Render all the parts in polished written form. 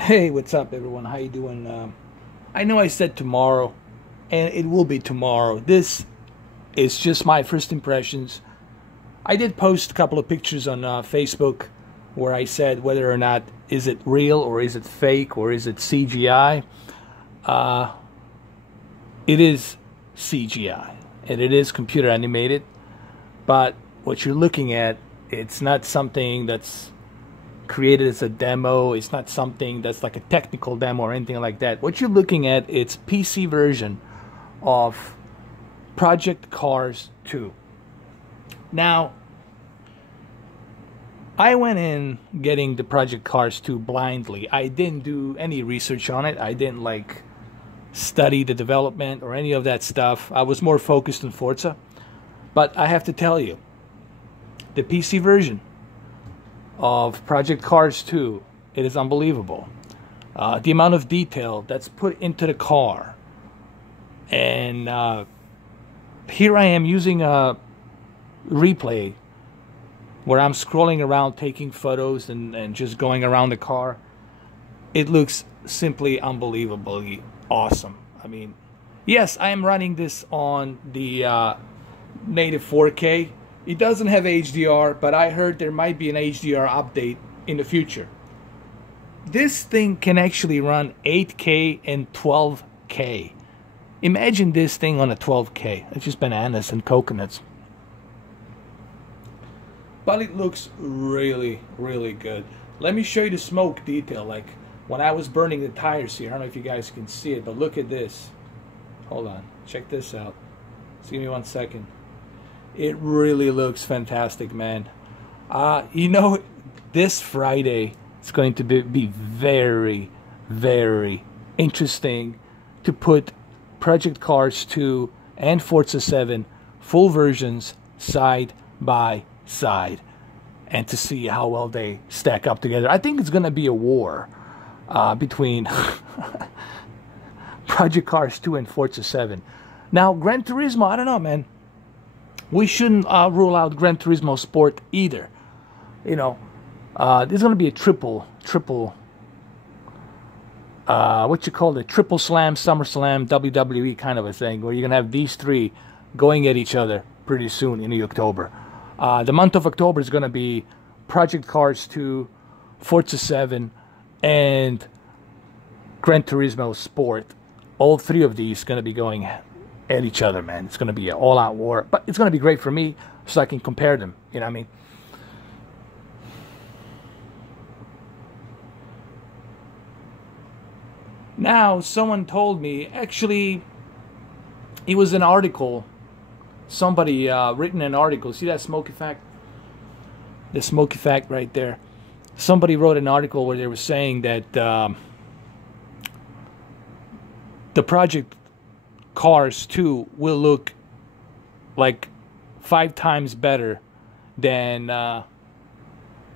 Hey, what's up, everyone? How you doing? I know I said tomorrow, and it will be tomorrow. This is just my first impressions. I did post a couple of pictures on Facebook where I said whether or not is it real or is it fake or is it CGI. Uh, it is CGI, and it is computer animated, but what you're looking at, it's not something that's created as a demo. It's not something that's like a technical demo or anything like that. What you're looking at, it's PC version of Project Cars 2. Now, I went in getting the Project Cars 2 blindly. I didn't do any research on it. I didn't study the development or any of that stuff. I was more focused on Forza. But I have to tell you, the PC version of Project Cars 2, it is unbelievable. The amount of detail that's put into the car. And here I am using a replay where I'm scrolling around taking photos and just going around the car. It looks simply unbelievably awesome. I mean, yes, I am running this on the native 4K. It doesn't have HDR, but I heard there might be an HDR update in the future. This thing can actually run 8K and 12K. Imagine this thing on a 12K. It's just bananas and coconuts. But it looks really, really good. Let me show you the smoke detail. Like when I was burning the tires here. I don't know if you guys can see it, but look at this. Hold on. Check this out. Just give me 1 second. It really looks fantastic, man. You know, this Friday it's going to be very, very interesting to put Project Cars 2 and Forza 7 full versions side by side and to see how well they stack up together. I think it's going to be a war between Project Cars 2 and Forza 7. Now, Gran Turismo, I don't know, man. We shouldn't rule out Gran Turismo Sport either. You know, there's going to be a triple, what you call it, Triple Slam, SummerSlam, WWE kind of a thing, where you're going to have these three going at each other pretty soon in October. The month of October is going to be Project Cars 2, Forza 7, and Gran Turismo Sport. All three of these going to be going at each other, man. It's going to be an all-out war, but it's going to be great for me so I can compare them. You know what I mean? Now, someone told me, actually, it was an article. Somebody written an article. See that smoke effect? The smoke effect right there. Somebody wrote an article where they were saying that the Project Cars 2 will look like 5 times better than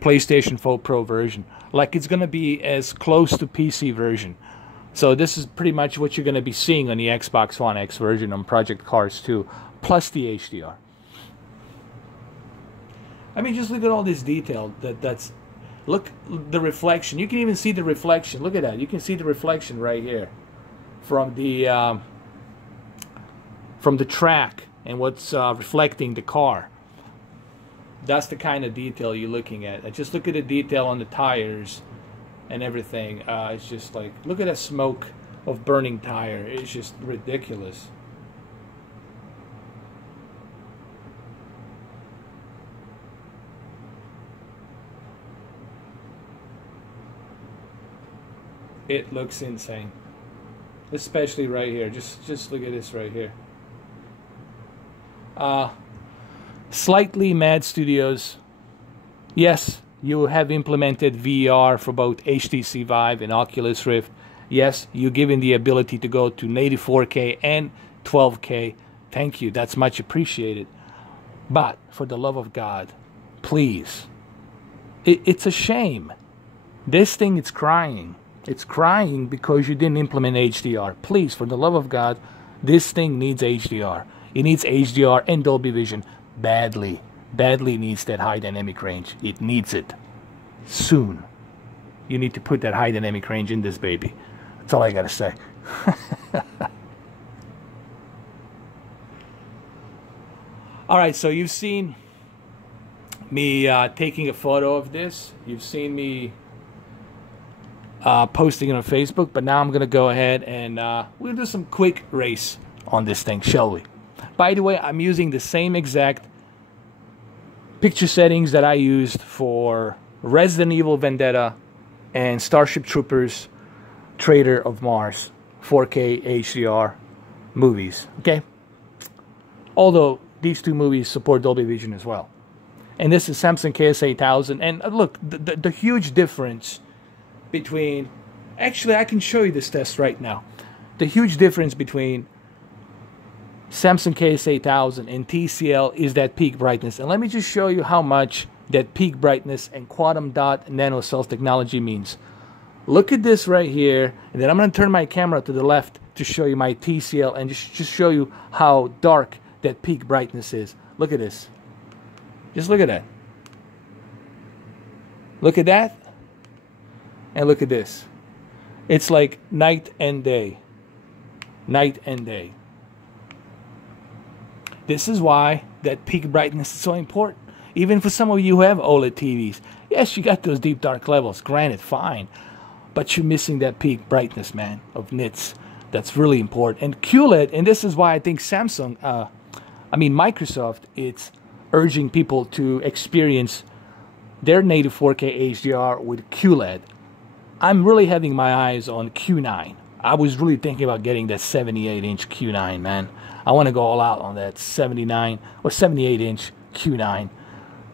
PlayStation 4 Pro version. Like it's going to be as close to PC version. So this is pretty much what you're going to be seeing on the Xbox One X version on Project Cars 2, plus the HDR. I mean, just look at all this detail. Look, the reflection. You can even see the reflection. Look at that. You can see the reflection right here from the track and what's reflecting the car. That's the kind of detail you're looking at. And just look at the detail on the tires and everything. It's just like, look at that smoke of burning tire. It's just ridiculous. It looks insane. Especially right here. Just look at this right here. Slightly Mad Studios. Yes, you have implemented VR for both HTC Vive and Oculus Rift. Yes, you're given the ability to go to native 4K and 12K. Thank you. That's much appreciated. But for the love of God, please. It's a shame. This thing is crying. It's crying because you didn't implement HDR. Please, for the love of God, this thing needs HDR. It needs HDR and Dolby Vision badly. Badly needs that high dynamic range. It needs it. Soon. you need to put that high dynamic range in this baby. That's all I gotta say. All right, so you've seen me taking a photo of this. You've seen me posting it on Facebook, but now I'm gonna go ahead and we'll do some quick race on this thing, shall we? By the way, I'm using the same exact picture settings that I used for Resident Evil Vendetta and Starship Troopers Traitor of Mars 4K HDR movies, okay? Although these two movies support Dolby Vision as well. And this is Samsung KS8000, and look, the huge difference between, actually I can show you this test right now. The huge difference between Samsung KS8000 and TCL is that peak brightness. And let me just show you how much that peak brightness and quantum dot nanocells technology means. Look at this right here, and then I'm going to turn my camera to the left to show you my TCL and just show you how dark that peak brightness is. Look at this. Just look at that. Look at that. And look at this. It's like night and day. Night and day. This is why that peak brightness is so important. Even for some of you who have OLED TVs. Yes, you got those deep dark levels. Granted, fine. But you're missing that peak brightness, man, of nits. That's really important. And QLED, and this is why I think Microsoft, it's urging people to experience their native 4K HDR with QLED. I'm really having my eyes on Q9. I was really thinking about getting that 78-inch Q9, man. I want to go all out on that 79 or 78-inch Q9,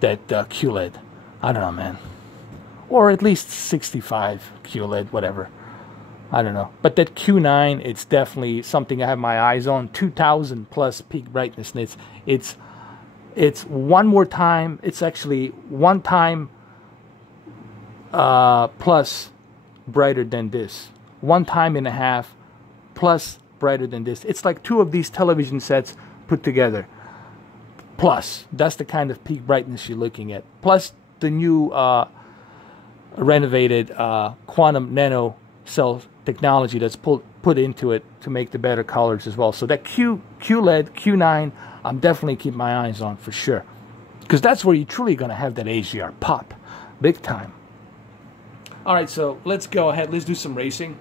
that QLED. I don't know, man. Or at least 65 QLED, whatever. I don't know. But that Q9, it's definitely something I have my eyes on. 2,000 plus peak brightness. And it's one more time. It's actually one time plus brighter than this. 1.5 times plus brighter than this. It's like two of these television sets put together. Plus, that's the kind of peak brightness you're looking at. Plus the new renovated quantum nano cell technology that's put into it to make the better colors as well. So that QLED, Q9, I'm definitely keeping my eyes on for sure. Because that's where you're truly going to have that HDR pop. Big time. Alright, so let's go ahead. Let's do some racing.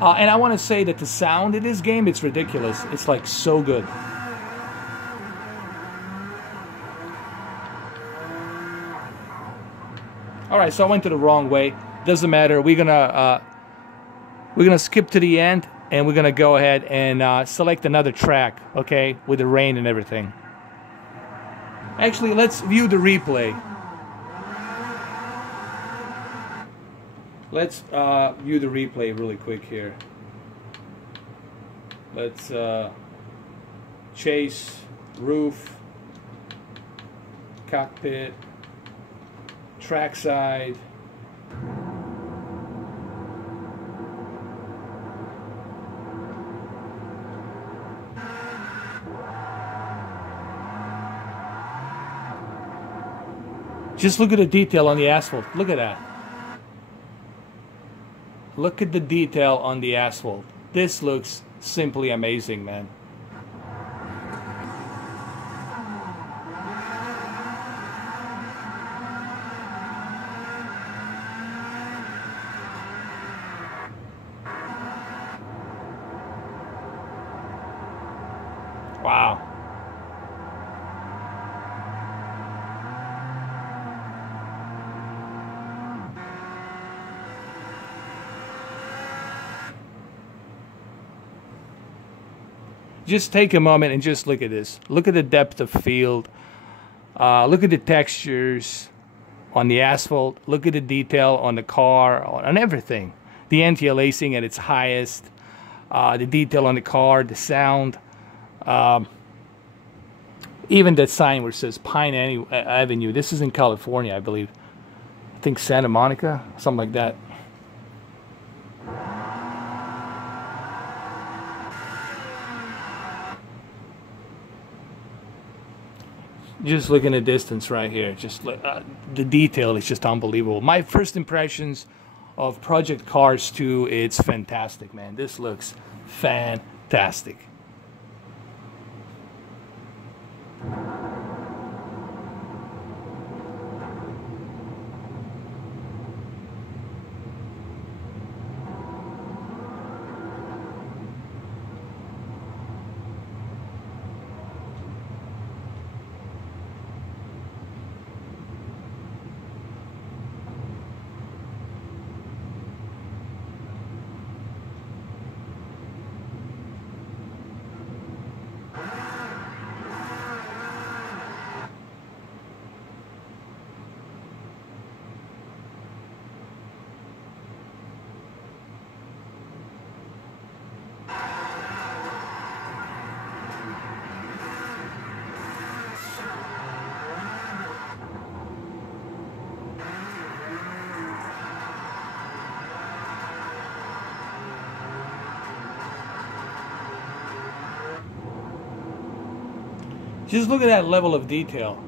And I want to say that the sound in this game, it's ridiculous. It's like so good. Alright, so I went to the wrong way. Doesn't matter. We're gonna skip to the end, and we're gonna go ahead and select another track, okay, with the rain and everything. Actually, let's view the replay. Let's view the replay really quick here. Let's chase, roof, cockpit, trackside. Just look at the detail on the asphalt. Look at that. Look at the detail on the asphalt. This looks simply amazing, man. Wow. Just take a moment and just look at this. Look at the depth of field. Look at the textures on the asphalt. Look at the detail on the car, on everything. The anti-aliasing at its highest. The detail on the car, the sound. Even that sign where it says Pine Avenue. This is in California, I believe. I think Santa Monica, something like that. Just look in the distance right here. Just the detail is just unbelievable. My first impressions of Project Cars 2, it's fantastic, man. This looks fantastic. Just look at that level of detail.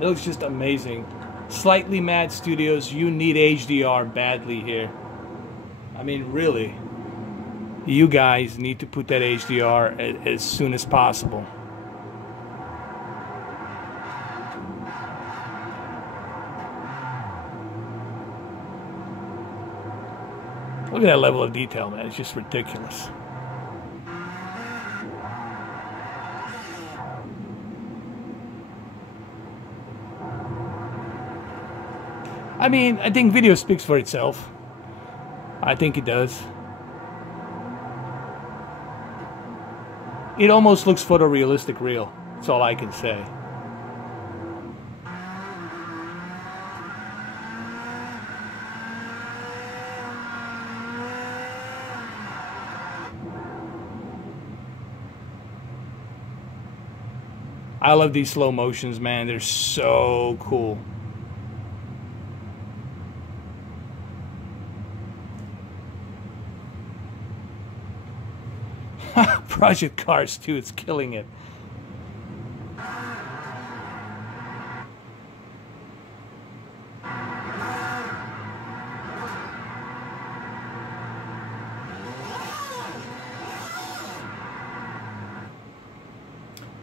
It looks just amazing. Slightly Mad Studios, you need HDR badly here. I mean, really. You guys need to put that HDR as soon as possible. Look at that level of detail, man. It's just ridiculous. I mean, I think video speaks for itself. I think it does. It almost looks photorealistic real. That's all I can say. I love these slow motions, man. They're so cool. Project Cars 2, it's killing it.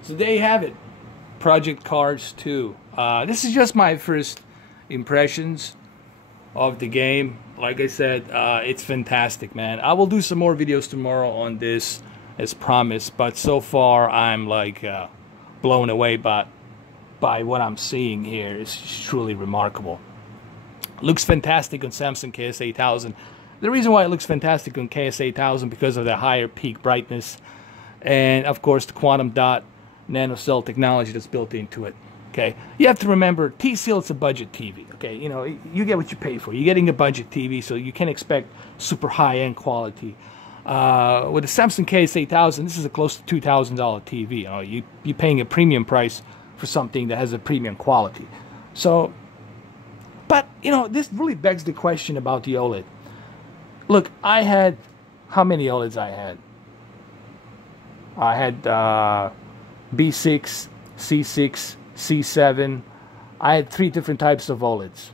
So there you have it. Project Cars 2. This is just my first impressions of the game. Like I said, it's fantastic, man. I will do some more videos tomorrow on this as promised, but so far I'm like blown away by what I'm seeing here. It's truly remarkable. Looks fantastic on Samsung KS8000. The reason why it looks fantastic on KS8000 because of the higher peak brightness and of course the quantum dot nanocell technology that's built into it. Okay, you have to remember TCL is a budget TV. Okay, you know, you get what you pay for. You're getting a budget TV, so you can't expect super high-end quality. With the Samsung KS8000, this is a close to $2,000 TV. You know, you're paying a premium price for something that has a premium quality. So, but you know, this really begs the question about the OLED. Look, I had, how many OLEDs I had? I had B6, C6, C7. I had 3 different types of OLEDs.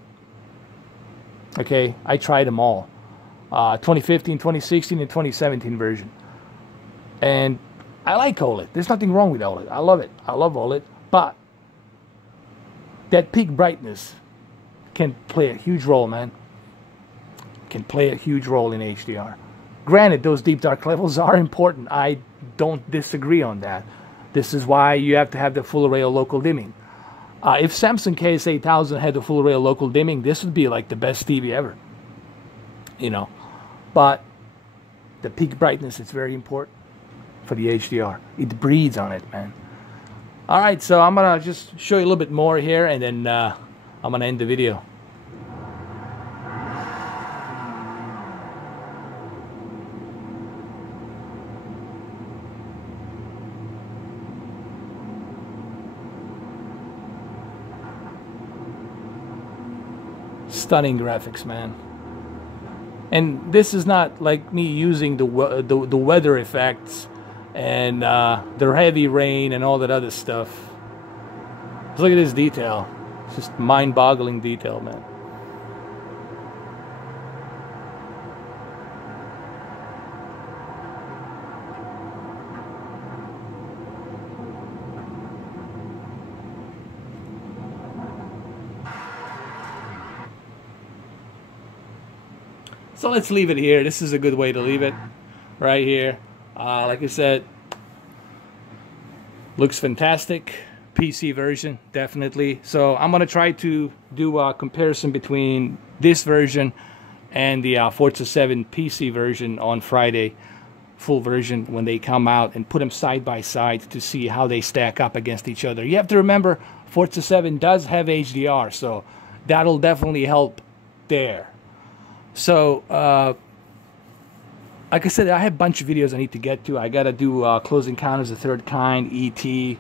Okay, I tried them all. 2015, 2016, and 2017 version. And I like OLED. There's nothing wrong with OLED. I love it. I love OLED. But that peak brightness can play a huge role, man. Can play a huge role in HDR. Granted, those deep dark levels are important. I don't disagree on that. This is why you have to have the full array of local dimming. If Samsung KS8000 had the full array of local dimming, this would be like the best TV ever. You know, but the peak brightness is very important for the HDR. It breathes on it, man. All right, so I'm gonna just show you a little bit more here, and then I'm gonna end the video. Stunning graphics, man. And this is not like me using the weather effects and the heavy rain and all that other stuff. Just look at this detail. It's just mind-boggling detail, man. So let's leave it here. This is a good way to leave it, right here. Like I said, looks fantastic. PC version, definitely. So I'm gonna try to do a comparison between this version and the Forza 7 PC version on Friday, full version, when they come out, and put them side by side to see how they stack up against each other. You have to remember, Forza 7 does have HDR, so that'll definitely help there. So, like I said, I have a bunch of videos I need to get to. I got to do Close Encounters of the Third Kind, E.T.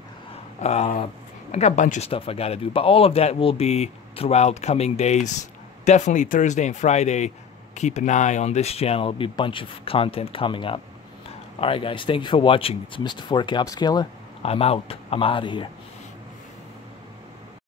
I got a bunch of stuff I got to do. But all of that will be throughout coming days. Definitely Thursday and Friday. Keep an eye on this channel. There'll be a bunch of content coming up. All right, guys. Thank you for watching. It's Mr. 4K Upscaler. I'm out. I'm out of here.